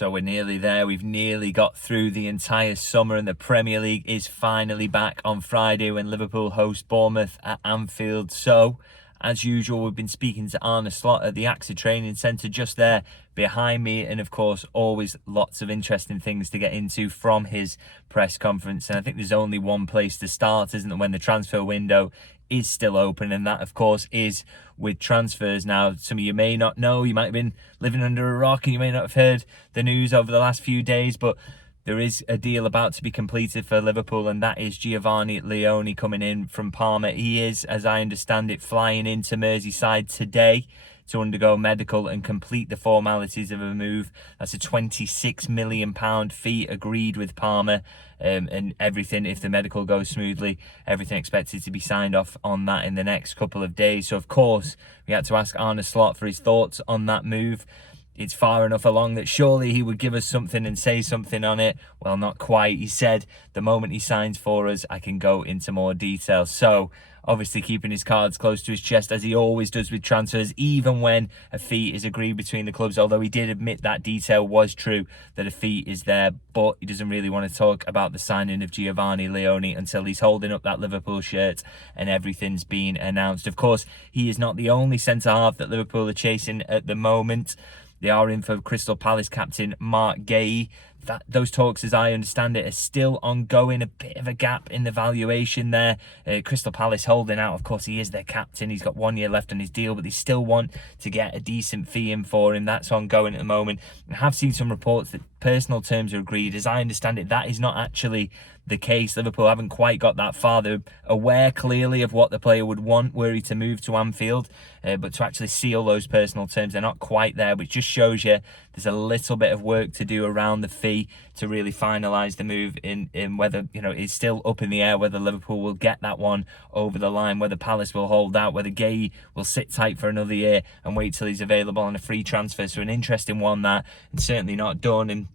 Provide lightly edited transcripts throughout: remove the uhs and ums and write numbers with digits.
So we're nearly there. We've nearly got through the entire summer, and the Premier League is finally back on Friday when Liverpool host Bournemouth at Anfield. So, as usual, we've been speaking to Arne Slot at the AXA Training Centre just there behind me, and of course always lots of interesting things to get into from his press conference. And I think there's only one place to start, isn't there, when the transfer window is still open, and that of course is with transfers. Now, some of you may not know, you might have been living under a rock and you may not have heard the news over the last few days, but there is a deal about to be completed for Liverpool, and that is Giovanni Leoni coming in from Parma. He is, as I understand it, flying into Merseyside today to undergo medical and complete the formalities of a move. That's a £26 million fee agreed with Parma, and everything, if the medical goes smoothly, everything expected to be signed off on that in the next couple of days. So of course we had to ask Arne Slot for his thoughts on that move. It's far enough along that surely he would give us something and say something on it. Well, not quite. He said, the moment he signs for us, I can go into more detail. So, obviously keeping his cards close to his chest, as he always does with transfers, even when a fee is agreed between the clubs. Although he did admit that detail was true, that a fee is there, but he doesn't really want to talk about the signing of Giovanni Leoni until he's holding up that Liverpool shirt and everything's been announced. Of course, he is not the only centre-half that Liverpool are chasing at the moment. They are in for Crystal Palace captain Marc Guehi. Those talks, as I understand it, are still ongoing. A bit of a gap in the valuation there. Crystal Palace holding out. Of course, he is their captain. He's got 1 year left on his deal, but they still want to get a decent fee in for him. That's ongoing at the moment. I have seen some reports that personal terms are agreed. As I understand it, that is not actually the case. Liverpool haven't quite got that far. They're aware clearly of what the player would want were he to move to Anfield, but to actually seal those personal terms, they're not quite there, which just shows you there's a little bit of work to do around the fee to really finalise the move in whether, it's still up in the air whether Liverpool will get that one over the line, whether Palace will hold out, whether Gay will sit tight for another year and wait till he's available on a free transfer. So an interesting one that, and certainly not done. And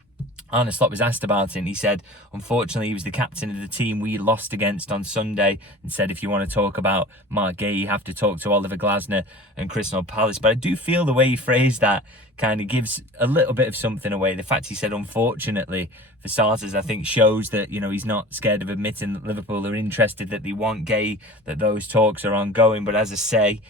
Arne Slot was asked about it, and he said, unfortunately, he was the captain of the team we lost against on Sunday, and said, if you want to talk about Marc Guehi, you have to talk to Oliver Glasner and Crystal Palace. But I do feel the way he phrased that kind of gives a little bit of something away. The fact he said, unfortunately, for starters, I think shows that, he's not scared of admitting that Liverpool are interested, that they want Guehi, that those talks are ongoing. But as I say,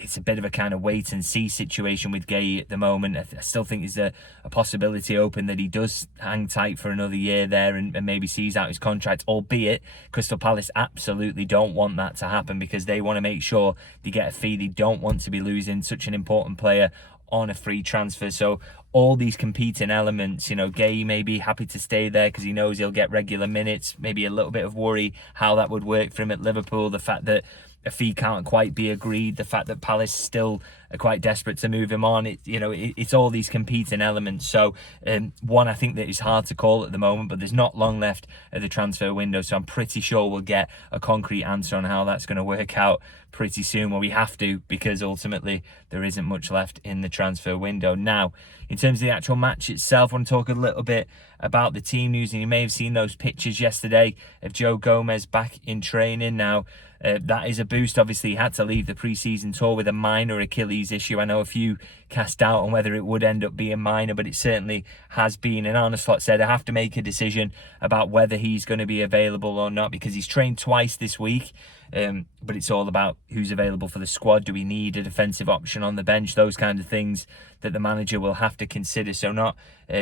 it's a bit of a kind of wait and see situation with Gay at the moment. I still think there's a possibility open that he does hang tight for another year there and maybe sees out his contract, albeit Crystal Palace absolutely don't want that to happen because they want to make sure they get a fee. They don't want to be losing such an important player on a free transfer. So all these competing elements, Gay may be happy to stay there because he knows he'll get regular minutes, maybe a little bit of worry how that would work for him at Liverpool, the fact that a fee can't quite be agreed, the fact that Palace still are quite desperate to move him on. It's all these competing elements. So one I think that is hard to call at the moment, but there's not long left of the transfer window, so I'm pretty sure we'll get a concrete answer on how that's going to work out pretty soon. Well, we have to, because ultimately there isn't much left in the transfer window. Now, in terms of the actual match itself, I want to talk a little bit about the team news, and you may have seen those pictures yesterday of Joe Gomez back in training. Now, that is a boost. Obviously, he had to leave the pre-season tour with a minor Achilles issue. I know a few cast doubt on whether it would end up being minor, but it certainly has been. And Arne Slot said, I have to make a decision about whether he's going to be available or not, because he's trained twice this week. But it's all about who's available for the squad. Do we need a defensive option on the bench? Those kind of things that the manager will have to consider. So not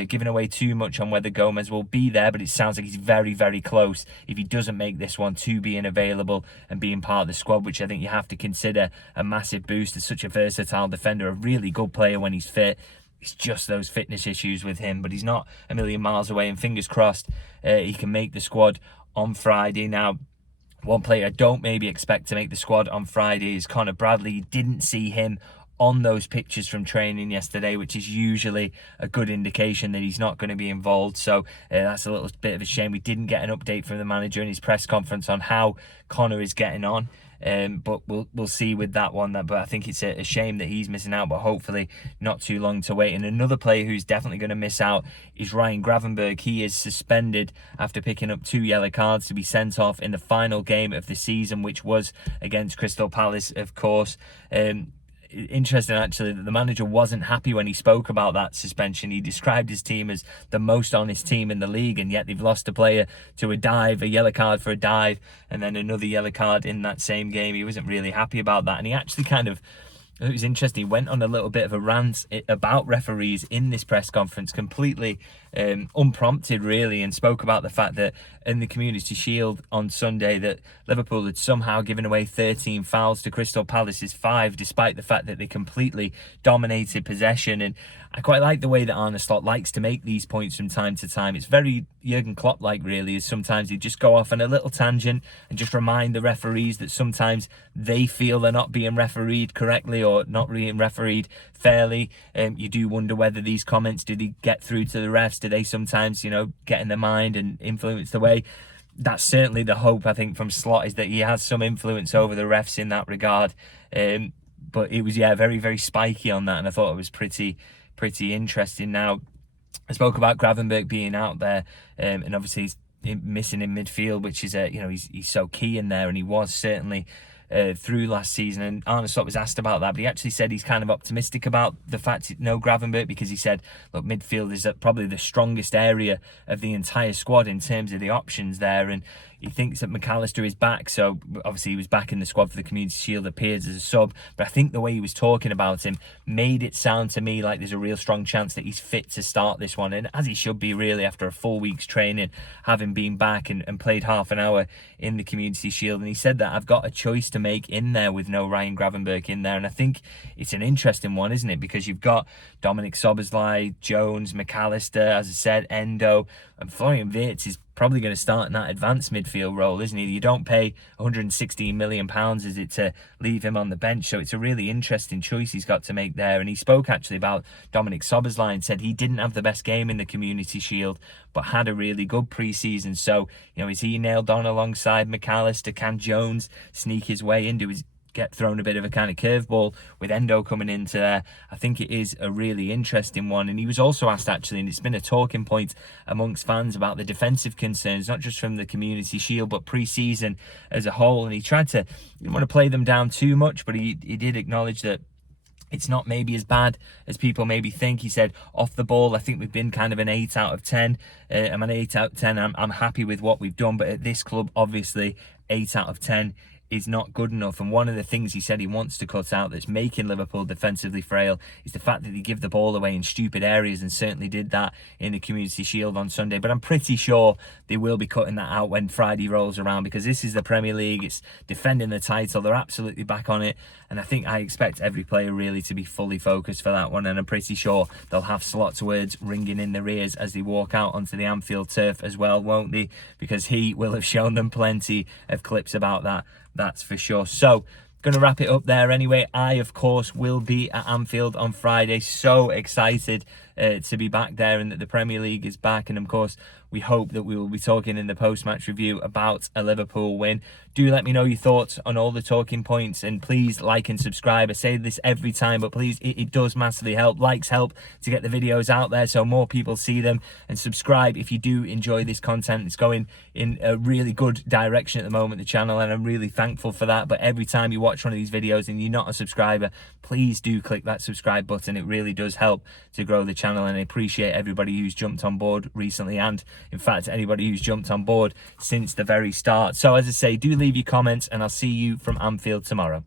giving away too much on whether Gomez will be there, but it sounds like he's very, very close, if he doesn't make this one, to being available and being part of the squad, which I think you have to consider a massive boost. As such a versatile defender, a really good player when he's fit. It's just those fitness issues with him, but he's not a million miles away, and fingers crossed he can make the squad on Friday. Now, one player I don't maybe expect to make the squad on Friday is Connor Bradley. You didn't see him on those pictures from training yesterday, which is usually a good indication that he's not going to be involved. So that's a little bit of a shame. We didn't get an update from the manager in his press conference on how Connor is getting on. But we'll see with that one. But I think it's a shame that he's missing out, but hopefully not too long to wait. And another player who's definitely going to miss out is Ryan Gravenberg. He is suspended after picking up 2 yellow cards to be sent off in the final game of the season, which was against Crystal Palace, of course. interesting actually that the manager wasn't happy when he spoke about that suspension. He described his team as the most honest team in the league, and yet they've lost a player to a dive, a yellow card for a dive, and then another yellow card in that same game. He wasn't really happy about that, and he actually it was interesting. He went on a little bit of a rant about referees in this press conference, completely unprompted, really, and spoke about the fact that in the Community Shield on Sunday that Liverpool had somehow given away 13 fouls to Crystal Palace's 5, despite the fact that they completely dominated possession. And I quite like the way that Arne Slot likes to make these points from time to time. It's very Jurgen Klopp-like, really, is sometimes he'd just go off on a little tangent and just remind the referees that sometimes they feel they're not being refereed correctly or not being refereed fairly. You do wonder whether these comments, do they get through to the refs? Do they sometimes, get in their mind and influence the way? That's certainly the hope, I think, from Slot, is that he has some influence over the refs in that regard. But it was, very, very spiky on that, and I thought it was pretty interesting. Now, I spoke about Gravenberch being out there, and obviously he's missing in midfield, which is he's so key in there, and he was certainly through last season. And Arne Slot was asked about that, but he actually said he's kind of optimistic about the fact no Gravenberch, because he said, look, midfield is probably the strongest area of the entire squad in terms of the options there, and he thinks that McAllister is back. So obviously he was back in the squad for the Community Shield, appears as a sub, but I think the way he was talking about him made it sound to me like there's a real strong chance that he's fit to start this one, and as he should be, really, after a full week's training, having been back and played half an hour in the Community Shield. And he said that I've got a choice to make in there with no Ryan Gravenberch in there, and I think it's an interesting one, isn't it? Because you've got Dominic Szoboszlai, Jones, McAllister, as I said, Endo, and Florian Wirtz is probably going to start in that advanced midfield role, isn't he? You don't pay £116 million, is it, to leave him on the bench? So it's a really interesting choice he's got to make there. And he spoke actually about Dominic Szoboszlai and said he didn't have the best game in the Community Shield, but had a really good pre-season. So, is he nailed on alongside McAllister? Can Jones sneak his way into his get thrown a bit of a kind of curveball with Endo coming into there? I think it is a really interesting one. And he was also asked, actually, and it's been a talking point amongst fans, about the defensive concerns, not just from the Community Shield, but pre-season as a whole. And he tried to, didn't want to play them down too much, but he did acknowledge that it's not maybe as bad as people maybe think. He said, off the ball, I think we've been kind of an 8 out of 10. I'm an 8 out of 10. I'm happy with what we've done. But at this club, obviously, 8 out of 10 is not good enough. And one of the things he said he wants to cut out that's making Liverpool defensively frail is the fact that they give the ball away in stupid areas, and certainly did that in the Community Shield on Sunday. But I'm pretty sure they will be cutting that out when Friday rolls around, because this is the Premier League, it's defending the title, they're absolutely back on it, and I expect every player really to be fully focused for that one. And I'm pretty sure they'll have Slot's words ringing in their ears as they walk out onto the Anfield turf as well, won't they? Because he will have shown them plenty of clips about that, that's for sure. So, going to wrap it up there anyway. I, of course, will be at Anfield on Friday. So excited to be back there, and that the Premier League is back. And of course, we hope that we will be talking in the post-match review about a Liverpool win. Do let me know your thoughts on all the talking points, and please like and subscribe. I say this every time, but please, it does massively help. Likes help to get the videos out there so more people see them, and subscribe if you do enjoy this content. It's going in a really good direction at the moment, the channel, and I'm really thankful for that. But every time you watch one of these videos and you're not a subscriber, please do click that subscribe button. It really does help to grow the channel, and I appreciate everybody who's jumped on board recently, and in fact anybody who's jumped on board since the very start. So as I say, do leave your comments, and I'll see you from Anfield tomorrow.